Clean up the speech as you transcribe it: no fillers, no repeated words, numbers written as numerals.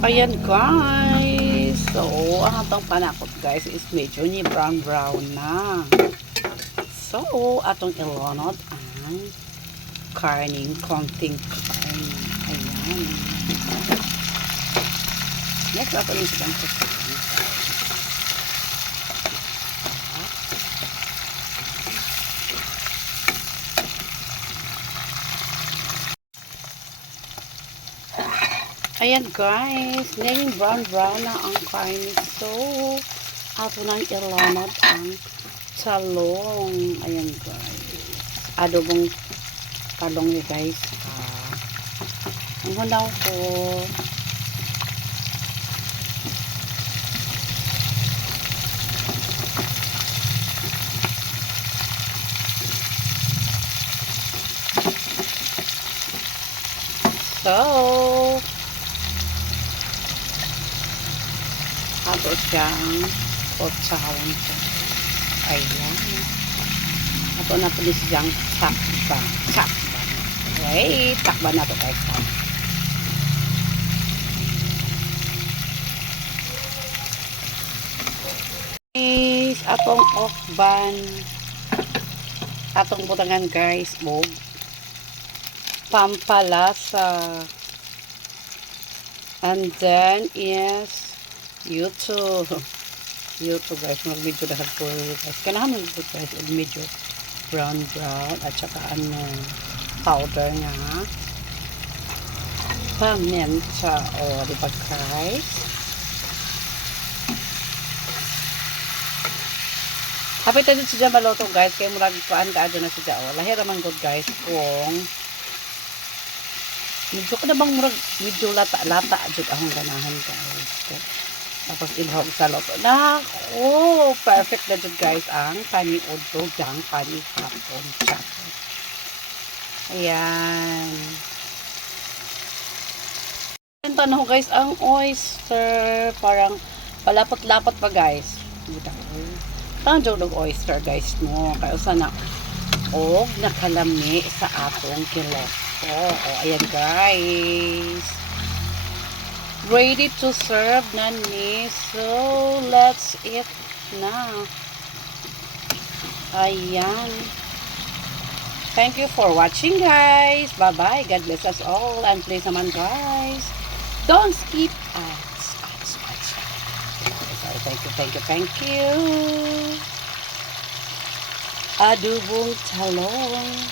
Ayan guys. So, ang atong panakot guys is medyo ni brown na. So, atong ilonod ang karning konting karne. Ayan. Next, ato yung sigang kusain. Ayan guys, ngayon brown na ang karne. So, ato nang ilonod ang talong. Ayan guys. Adobong talong ni guys. Ang hunaw ko. So, ato siyang potsahon ko. Ayan. Ato na po siyang takban. Wait, takban na ito guys. Guys, atong okban. Atong butangan guys, bog. Pampalasa. And then is YouTube guys, mag-medyo dahil po guys. Kailangan mag-medyo guys, medyo brown at saka powder nga paminta o diba guys. Hapit na din siya maluto guys, kaya murag kuan ka na siya o lahira man good guys kung medyo ko na bang murag medyo lata jud akong ganahan guys. Tapos ilhog sa loto. Nako, perfect na jud guys ang paniud to jang panihapon chat. Ayan. Ito na guys ang oyster, parang palapot-lapot pa guys. Tang jud og oyster guys mo kay usa na og nakalami sa atong kiloso. Ayan guys. Ready to serve na ni. So, let's eat na. Ayan. Thank you for watching guys. Bye-bye. God bless us all. And please naman guys, don't skip ads. Thank you. Adobong talong.